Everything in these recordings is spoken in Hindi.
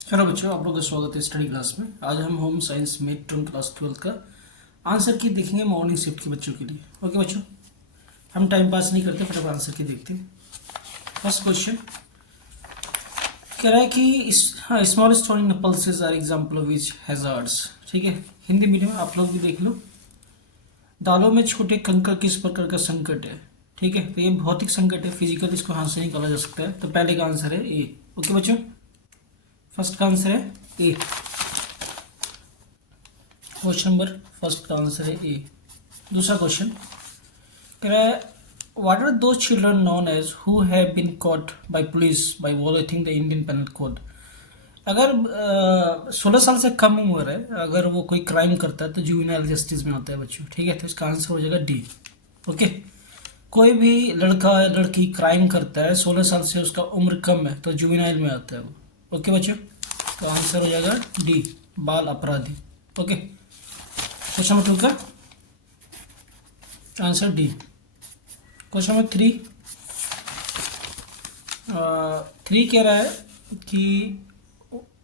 हेलो बच्चों, आप लोग का स्वागत है स्टडी क्लास में। आज हम home science mid term class 12 का आंसर की देखेंगे मॉर्निंग शिफ्ट के बच्चों के लिए। ओके बच्चों, हम टाइम पास नहीं करते, फटाफट आंसर की देखते हैं। फर्स्ट क्वेश्चन कह रहा है कि small stoning pulses are example of which hazards. ठीक है, हिंदी मीडियम आप लोग भी देख लो। दालों में छोटे कंकड़ किस प्रकार का संकट है। ठीक है, तो ये भौतिक संकट है, फिजिकल, इसको हाथ से निकाला जा सकता है। तो पहले का आंसर है ए। ओके बच्चों, फर्स्ट का आंसर है ए। क्वेश्चन नंबर फर्स्ट का आंसर है ए। दूसरा क्वेश्चन कह रहा है व्हाट आर दो children known as who have been caught by police by violating the Indian penal code. अगर 16 साल से कम उम्र है, अगर वो कोई क्राइम करता है तो जुवेनाइल जस्टिस में आता है बच्चों। ठीक है, तो इसका आंसर हो जाएगा डी। ओके, कोई भी लड़का या लड़की क्राइम करता है 16 साल से उसका उम्र कम है तो जुवेनाइल में आता है वो। ओके बच्चों, तो आंसर हो जाएगा डी, बाल अपराधी। ओके, क्वेश्चन नंबर 2 का आंसर डी। क्वेश्चन नंबर 3 कह रहा है कि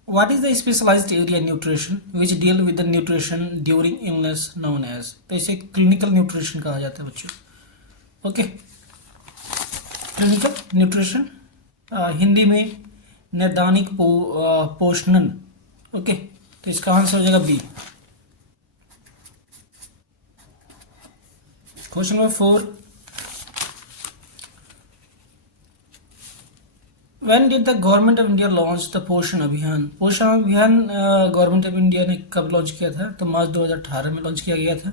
what is the specialised area nutrition which deal with the nutrition during illness known as. तो इसे क्लिनिकल न्यूट्रिशन कहा जाता है बच्चों। ओके, क्लिनिकल न्यूट्रिशन हिंदी में नैदानिक पोषणन। ओके, तो इसका आंसर हो जाएगा B. Question number 4 when did the government of India launch the Poshan Abhiyan. पोषण अभियान गवर्नमेंट ऑफ इंडिया ने कब लॉन्च किया था? तो मार्च 2018 में लॉन्च किया गया था।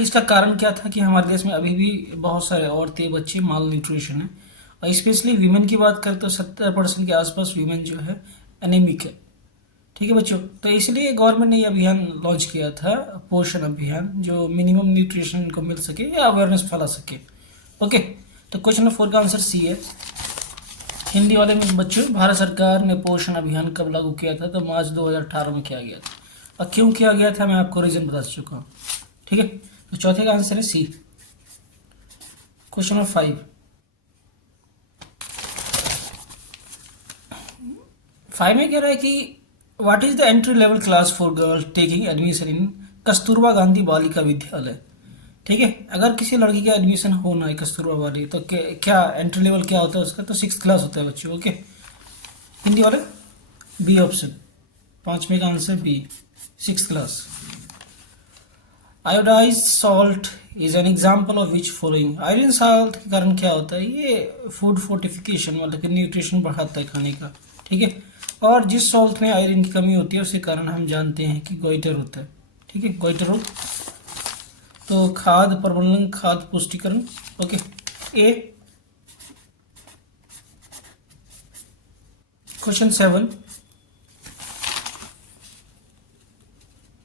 इसका कारण क्या था कि हमारे देश में अभी भी बहुत सारे औरतें बच्चे माल न्यूट्रिशन है, और स्पेशली वीमेन की बात करें तो 70% के आसपास वीमेन जो है एनीमिक है। ठीक है बच्चों, तो इसलिए गवर्नमेंट ने ये अभियान लॉन्च किया था, पोषण अभियान, जो मिनिमम न्यूट्रिशन इनको मिल सके या अवेयरनेस फैला सके। ओके, तो क्वेश्चन नंबर 4 का आंसर सी है। हिंदी वाले में बच्चों, भारत सरकार ने पोषण अभियान कब लागू किया था? तो मार्च 2018 में किया गया था। और क्यों किया गया था मैं आपको रीजन बता चुका हूँ। ठीक है, तो चौथे का आंसर है सी। क्वेश्चन नंबर 5 में कह रहा है कि what is the entry level class for girl taking admission in Kasturba Gandhi Balika Vidyalaya. ठीक है, अगर किसी लड़की का एडमिशन होना है कस्तूरबा वाली, तो क्या एंट्री लेवल क्या होता है उसका? तो 6th क्लास होता है बच्चों। ओके, हिंदी वाले बी ऑप्शन, 5वें का answer B, 6th class. Iodised salt is an example of which following. Iron salt के कारण क्या होता है? ये फूड फोर्टिफिकेशन, मतलब कि न्यूट्रिशन बढ़ाता है खाने का। ठीक है, और जिस सॉल्ट में आयरन की कमी होती है उसके कारण हम जानते हैं कि गोइटर होता है। ठीक है, गोइटर रोग। तो खाद्य प्रबंधन, खाद्य पुष्टिकरण। ओके, ए। क्वेश्चन 7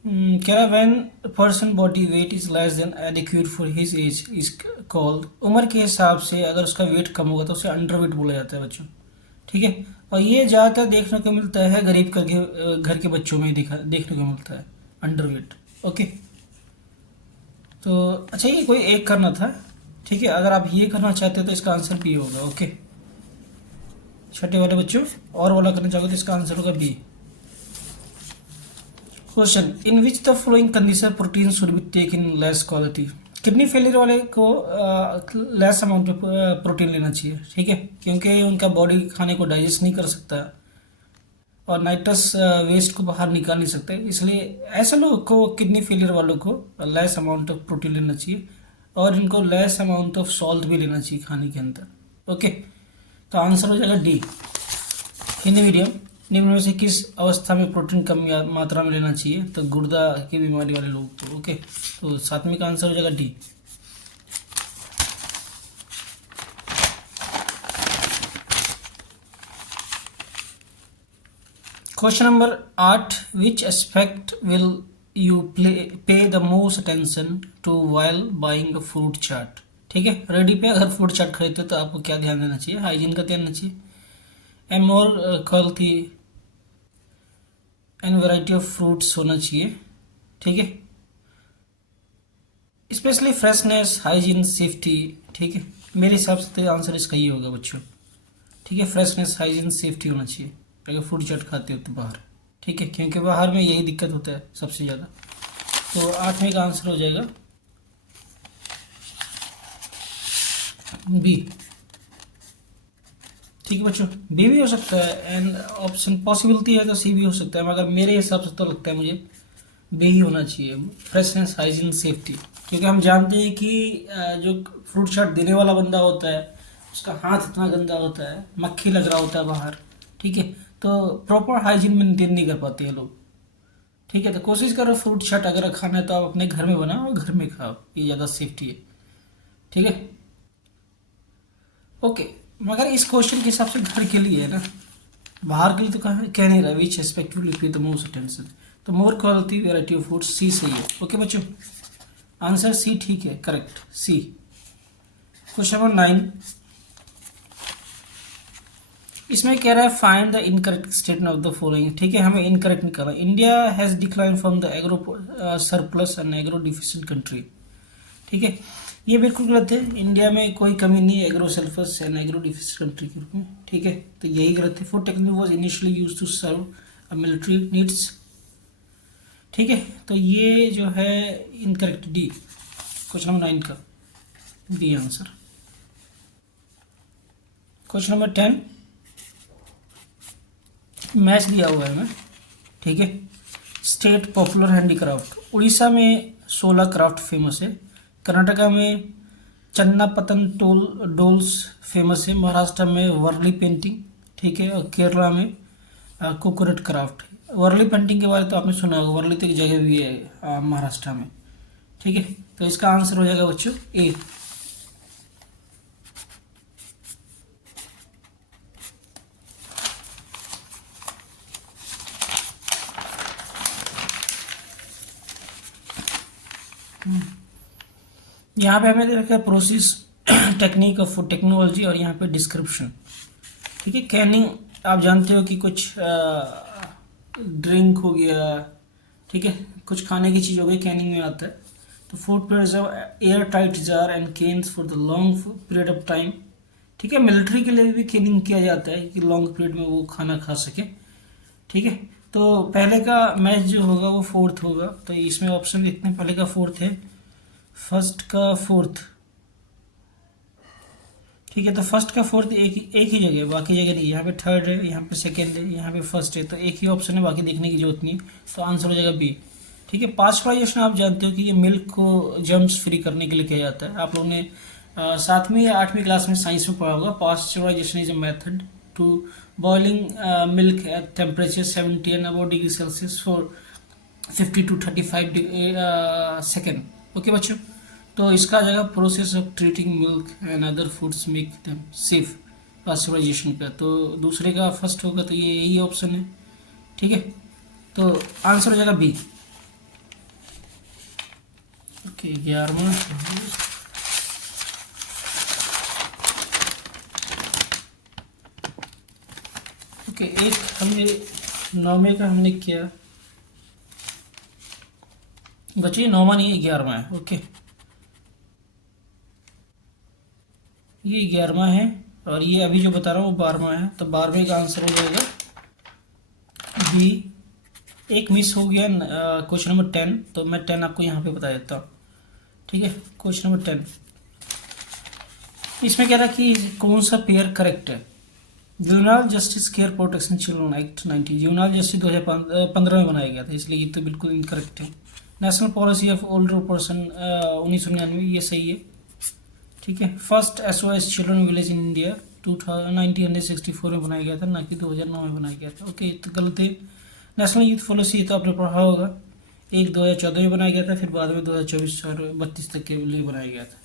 कह रहा है when person body weight is less than adequate for his age is called. उम्र के हिसाब से अगर उसका वेट कम होगा तो उसे अंडर वेट बोला जाता है बच्चों। ठीक है, और ये ज़्यादातर देखने को मिलता है गरीब करके घर के बच्चों में देखने को मिलता है अंडर वेट। ओके, तो अच्छा ये कोई एक करना था। ठीक है, अगर आप ये करना चाहते हो तो इसका आंसर बी होगा। ओके, छठे वाले बच्चों और वाला करना चाहोगे तो इसका आंसर होगा B. Question in which the following condition protein should be take in less quality. Kidney failure वाले को लेस अमाउंट में प्रोटीन लेना चाहिए। ठीक है, क्योंकि उनका बॉडी खाने को डाइजेस्ट नहीं कर सकता और नाइट्रस वेस्ट को बाहर निकाल नहीं सकते, इसलिए ऐसे लोगों को, किडनी फेलियर वालों को लेस अमाउंट ऑफ प्रोटीन लेना चाहिए और इनको लेस अमाउंट ऑफ सॉल्ट भी लेना चाहिए खाने के अंदर। ओके, तो आंसर हो जाएगा डी। हिंदी मीडियम, निम्न में से किस अवस्था में प्रोटीन कम मात्रा में लेना चाहिए? तो गुर्दा की बीमारी वाले लोगों को। ओके, तो 7वें का आंसर हो जाएगा D. Question number 8 which aspect will you pay the most attention to while buying a fruit chaat. ठीक है, रेडी पे अगर फ्रूट चाट खरीदते हो तो आपको क्या ध्यान देना चाहिए? हाइजीन का ध्यान देना चाहिए, and more quality and variety of fruits होना चाहिए। ठीक है, स्पेशली फ्रेशनेस, हाइजीन, सेफ्टी। ठीक है, मेरे हिसाब से तो आंसर इसका ही होगा बच्चों। ठीक है, फ्रेशनेस, हाइजीन, सेफ्टी होना चाहिए। अगर फ्रूट चाट खाते हो तो बाहर, ठीक है, क्योंकि बाहर में यही दिक्कत होता है सबसे ज़्यादा। तो 8वें का आंसर हो जाएगा बी। ठीक है बच्चों, बी भी हो सकता है एंड ऑप्शन पॉसिबिलिटी है तो सी भी हो सकता है, मगर मेरे हिसाब से तो लगता है मुझे बी ही होना चाहिए, फ्रेशनेस हाइजीन सेफ्टी। क्योंकि हम जानते हैं कि जो फ्रूट चाट देने वाला बंदा होता है उसका हाथ इतना गंदा होता है, मक्खी लग रहा होता है बाहर, ठीक है, तो प्रॉपर हाइजीन मेंटेन नहीं कर पाते हैं लोग। ठीक है, तो कोशिश करो फ्रूट चाट अगर खाना है तो आप अपने घर में बनाओ और घर में खाओ, ये ज़्यादा सेफ्टी है। ठीक है, ओके। मगर इस क्वेश्चन के हिसाब से घर के लिए है ना, बाहर के लिए तो कह नहीं रहा विच एस्पेक्टिवली पे द मोस्ट अटेंशन, तो more quality variety of food सी सही है। ओके बच्चों, आंसर सी ठीक है, करेक्ट सी। क्वेश्चन नंबर 9, इसमें कह रहा है find the incorrect statement of the following. ठीक है, हमें इनकरेक्ट नहीं करना। India has decline from the agro surplus and agro deficient country. ठीक है, ये बिल्कुल गलत है। इंडिया में कोई कमी नहीं है agro surplus and agro deficient country के रूप में। ठीक है, तो यही गलत है। Food technology was initially used to serve military needs. ठीक है, तो ये जो है इनकरेक्ट, डी क्वेश्चन नंबर 9 का D answer. Question number 10, match दिया हुआ है हमें। ठीक है, स्टेट पॉपुलर हैंडीक्राफ्ट। उड़ीसा में 16 क्राफ्ट फेमस है, कर्नाटका में चन्नापतन डोल्स फेमस है, महाराष्ट्र में वर्ली पेंटिंग, ठीक है, और केरला में कोकोनट क्राफ्ट। वर्ली पेंटिंग के बारे तो आपने सुना होगा, वर्ली तो एक जगह भी है महाराष्ट्र में। ठीक है, तो इसका आंसर हो जाएगा बच्चों ए। यहाँ पे हमें देखा process technique of food technology और यहाँ पे डिस्क्रिप्शन। ठीक है, कैनिंग आप जानते हो कि कुछ ड्रिंक हो गया, ठीक है, कुछ खाने की चीज़ हो गई, कैनिंग में आता है। तो food preserve air tight jar and cans for the long period of time. ठीक है, मिलिट्री के लिए भी कैनिंग किया जाता है कि लॉन्ग पीरियड में वो खाना खा सके। ठीक है, तो पहले का मैच जो होगा वो फोर्थ होगा, तो इसमें ऑप्शन देखते हैं। पहले का फोर्थ है, फर्स्ट का फोर्थ। ठीक है, तो फर्स्ट का फोर्थ एक ही जगह है, बाकी जगह नहीं। यहाँ पे थर्ड है, यहाँ पे सेकंड है, यहाँ पे फर्स्ट है, तो एक ही ऑप्शन है, बाकी देखने की जरूरत नहीं। तो आंसर हो जाएगा बी। ठीक है, पास्चुराइजेशन आप जानते हो कि ये मिल्क को जर्म्स फ्री करने के लिए किया जाता है। आप लोगों ने 7वीं या 8वीं क्लास में साइंस में पढ़ा होगा। Pasteurisation is a method to boiling milk at temperature 70 and above degree Celsius for 50 to 35 second. Okay बच्चों, तो इसका आ जाएगा process of treating milk and other foods make them safe, pasteurisation का। तो दूसरे का फर्स्ट होगा, तो ये यही ऑप्शन है। ठीक है, तो आंसर हो जाएगा बी। ओके, 11वां। ओके, एक हमने 9वें का हमने किया बच्चे, 9वां नहीं है, 11वां है। ओके, ये 11वां है और ये अभी जो बता रहा हूँ वो 12वां है। तो 12वें का आंसर हो जाएगा बी। एक मिस हो गया क्वेश्चन नंबर 10, तो मैं 10 आपको यहाँ पे बता देता हूँ। ठीक है, क्वेश्चन नंबर 10, इसमें कह रहा है कि कौन सा पेयर करेक्ट है। Juvenile justice care protection children act 90, juvenile justice 2015 में बनाया गया था, इसलिए ये तो बिल्कुल इनकरेक्ट है। National policy of older person 1999, ये सही है। ठीक है, first SOS children village in India 1964 में बनाया गया था, ना कि 2009 में बनाया गया था। ओके, तो गलत है। नेशनल यूथ पॉलिसी तो आपने पढ़ा होगा, एक 2014 में बनाया गया था, फिर बाद में 2024 और 32 तक के लिए बनाया गया था।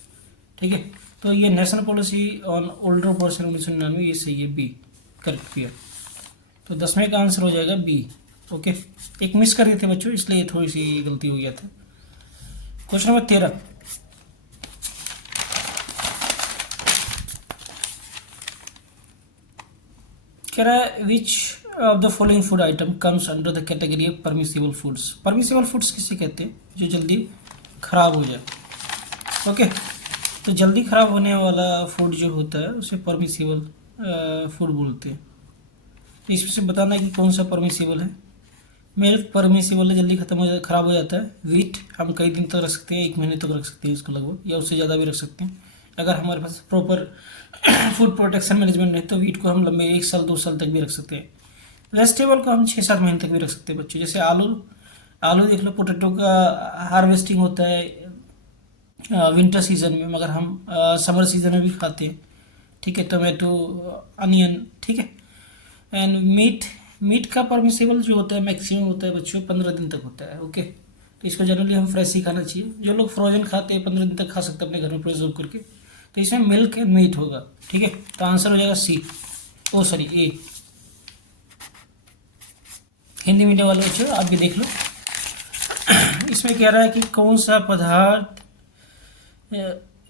ठीक है, तो ये national policy on older person 1999, ये सही है, बी करेक्ट किया। तो 10वें का आंसर हो जाएगा बी। ओके, एक मिस कर रहे थे बच्चों, इसलिए थोड़ी सी गलती हो गया था। क्वेश्चन नंबर 13, कह रहा है विच of the following food item comes under the category of permissible foods. Permissible foods किसे कहते हैं, जो जल्दी खराब हो जाए। ओके, तो जल्दी खराब होने वाला फूड जो होता है उसे परमिसिबल फूड बोलते हैं। तो इसमें से बताना है कि कौन सा परमिसिबल है। मिल्क परमिसिबल है, जल्दी ख़राब हो जाता है। वीट हम कई दिन तक रख सकते हैं, 1 महीने तक रख सकते हैं इसको लगभग, या उससे ज़्यादा भी रख सकते हैं अगर हमारे पास प्रॉपर फूड प्रोटेक्शन मैनेजमेंट है। तो वीट को हम लंबे 1 साल 2 साल तक भी रख सकते हैं। वेजिटेबल को हम 6-7 महीने तक भी रख सकते हैं बच्चों। जैसे आलू आलू देख लो, पोटैटो का हार्वेस्टिंग होता है विंटर सीजन में, मगर हम समर सीजन में भी खाते हैं। ठीक है, टोमेटो, अनियन, ठीक है। एंड मीट का परमिसेबल जो होता है मैक्सिमम होता है बच्चों 15 दिन तक होता है। ओके, तो इसको जनरली हम फ्रेश ही खाना चाहिए। जो लोग फ्रोजन खाते हैं 15 दिन तक खा सकते हैं अपने घर में प्रिजर्व करके। तो इसमें मिल्क एंड मीट होगा। ठीक है, तो आंसर हो जाएगा सी, ओ सॉरी ए। हिंदी मीडियम वाले बच्चों आप भी देख लो। इसमें कह रहा है कि कौन सा पदार्थ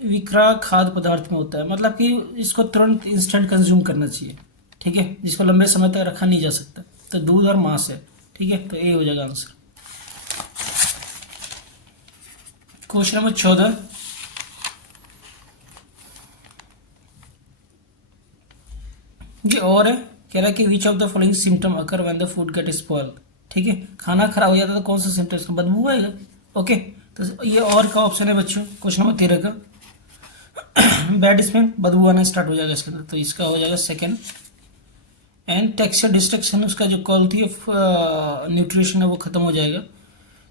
विक्रा खाद्य पदार्थ में होता है, मतलब कि इसको तुरंत इंस्टेंट कंज्यूम करना चाहिए। ठीक है, जिसको लंबे समय तक रखा नहीं जा सकता। तो दूध और मांस है। ठीक है, तो ए हो जाएगा आंसर। क्वेश्चन नंबर 14, ये और है, कह रहा है कि विच of the following symptom occur when the food gate spoil. ठीक है, खाना खराब हो जाता है तो कौन सा सिम्टम, बदबू आएगा। ओके, तो ये और का ऑप्शन है बच्चों क्वेश्चन नंबर 13 का। बैड स्मेल, बदबू आना स्टार्ट हो जाएगा इसके अंदर, तो इसका हो जाएगा सेकंड। एंड टेक्सचर डिस्ट्रक्शन, उसका जो क्वालिटी ऑफ न्यूट्रिशन है वो खत्म हो जाएगा।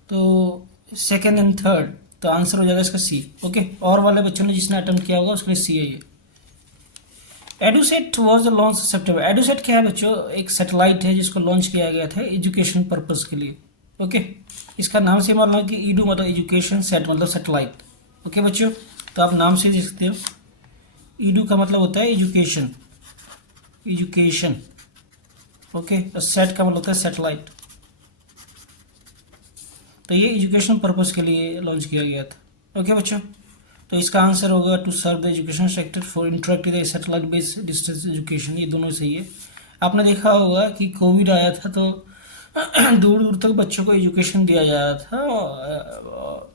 तो सेकंड एंड थर्ड, तो आंसर हो जाएगा इसका सी। ओके, और वाले बच्चों ने जिसने अटेम्प्ट किया होगा उसके लिए सी है ये। EDUSAT was launch September. EDUSAT क्या है बच्चों, एक सैटेलाइट है जिसको लॉन्च किया गया था एजुकेशन पर्पस के लिए। ओके, इसका नाम से मतलब कि ईडू मतलब एजुकेशन, सेट मतलब सैटेलाइट। ओके बच्चों, तो आप नाम से देख सकते हो, ईडू का मतलब होता है एजुकेशन, एजुकेशन। ओके, और सेट का मतलब होता है सैटेलाइट। तो ये एजुकेशन पर्पस के लिए लॉन्च किया गया था। ओके बच्चों, तो इसका आंसर होगा to serve the education sector for interactive the satellite based distance education. ये दोनों सही है। आपने देखा होगा कि कोविड आया था तो दूर दूर तक बच्चों को एजुकेशन दिया जा रहा था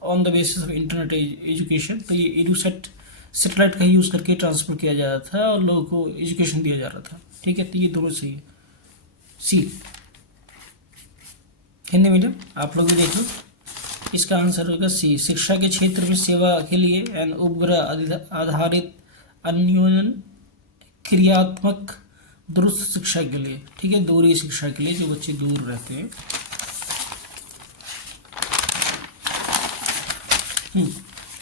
on the basis of internet education. तो ये एडुसेट सेटेलाइट का यूज़ करके ट्रांसफर किया जा रहा था और लोगों को एजुकेशन दिया जा रहा था। ठीक है, तो ये दोनों सही है, सी। हिंदी मीडियम आप लोग भी देख लो, इसका आंसर होगा सी। शिक्षा के क्षेत्र में सेवा के लिए एंड उपग्रह आधारित अन्योन्यन क्रियात्मक दुरुस्त शिक्षा के लिए। ठीक है, दूरी शिक्षा के लिए, जो बच्चे दूर रहते हैं।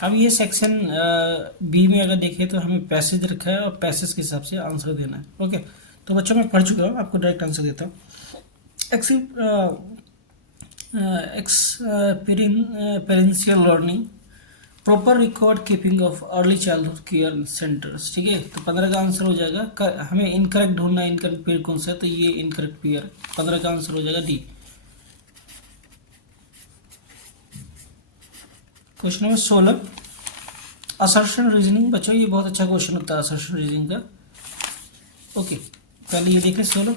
अब ये सेक्शन बी में अगर देखें तो हमें पैसेज रखा है और पैसेज के हिसाब से आंसर देना है। ओके, तो बच्चों मैं पढ़ चुका हूँ, आपको डायरेक्ट आंसर देता हूँ। Experiential learning, proper record keeping of early childhood care centres. ठीक है, तो 15 का आंसर हो जाएगा। हमें इनकरेक्ट ढूंढना है, इनकरेक्ट पेयर कौन सा है, तो ये इनकरेक्ट पेयर। 15 का आंसर हो जाएगा D. Question number 16, assertion reasoning. बच्चों ये बहुत अच्छा क्वेश्चन होता है असर्शन रीजनिंग का। ओके, पहले ये देखें 16,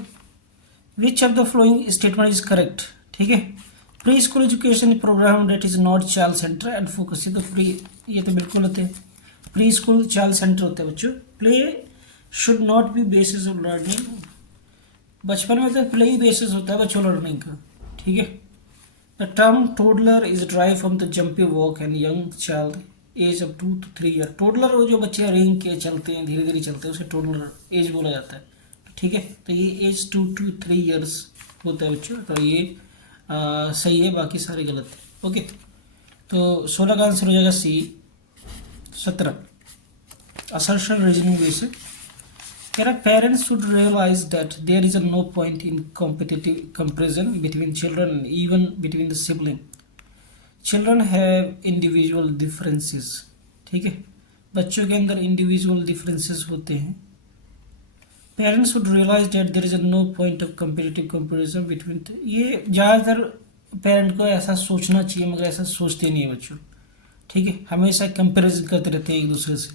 which of the following statement is correct. ठीक है, pre school education programme that is not child centre and focus. ये तो प्री, ये तो बिल्कुल होते हैं, प्री स्कूल चाइल्ड सेंटर होते हैं बच्चों। Play should not be basis of learning. बचपन में तो प्ले ही बेसिस होता है बच्चों लर्निंग का। ठीक है, the term toddler is drive from the jumpy walk and young child age of 2 to 3 year. Toddler वो जो बच्चे रेंग के चलते हैं, धीरे धीरे चलते हैं, उसे टोडलर एज बोला जाता है। ठीक है, तो ये एज 2 to 3 ईयर्स होता है बच्चों। तो ये सही है, बाकी सारे गलत है। ओके, तो 16 का आंसर हो जाएगा सी। 17, असर्शन रीजनिंग बेसिस, कह रहा parents should realise that there is no point in competitive comparison between children even between the sibling. Children have individual differences. ठीक है, बच्चों के अंदर इंडिविजुअल डिफरेंसेस होते हैं। Parents should realise that there is no point of comparative comparison between. ये ज़्यादातर पेरेंट को ऐसा सोचना चाहिए, मगर ऐसा सोचते नहीं है बच्चों। ठीक है, हमेशा कंपेरिजन करते रहते हैं एक दूसरे से,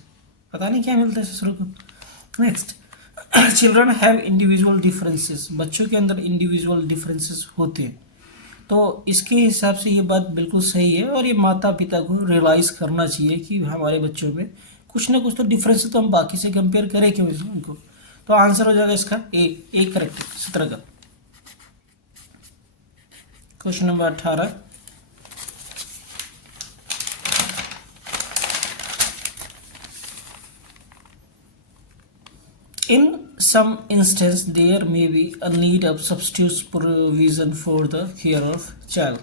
पता नहीं क्या मिलता है ससुर को। Next, children have individual differences. बच्चों के अंदर इंडिविजुअल डिफरेंसेस होते हैं। तो इसके हिसाब से ये बात बिल्कुल सही है और ये माता पिता को रियलाइज़ करना चाहिए कि हमारे बच्चों में कुछ ना कुछ तो डिफरेंस है, तो हम बाकी से कंपेयर करें क्यों उनको। तो आंसर हो जाएगा इसका ए, एक करेक्ट 17 का। Question number 18, in some instance there may be a need of substitute provision for the care of child।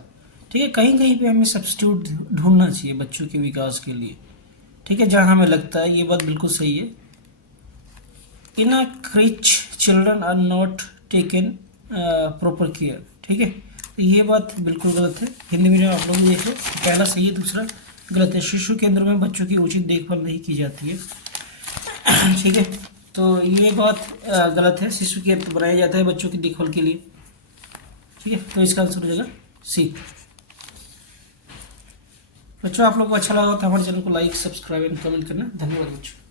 ठीक है, कहीं कहीं पे हमें सब्स्टिट्यूट ढूंढना चाहिए बच्चों के विकास के लिए। ठीक है, जहां हमें लगता है, ये बात बिल्कुल सही है। In a creche children are not taken proper care. ठीक है, तो ये बात बिल्कुल गलत है। हिंदी मीडियम आप लोग देख लो, पहला सही है, दूसरा गलत है। शिशु केंद्र में बच्चों की उचित देखभाल नहीं की जाती है। ठीक है, तो ये बात गलत है। शिशु केंद्र बनाया जाता है बच्चों की देखभाल के लिए। ठीक है, तो इसका आंसर हो जाएगा सी। बच्चों, आप लोग को अच्छा लगा तो हमारे चैनल को लाइक, सब्सक्राइब एंड कमेंट करना। धन्यवाद बच्चों।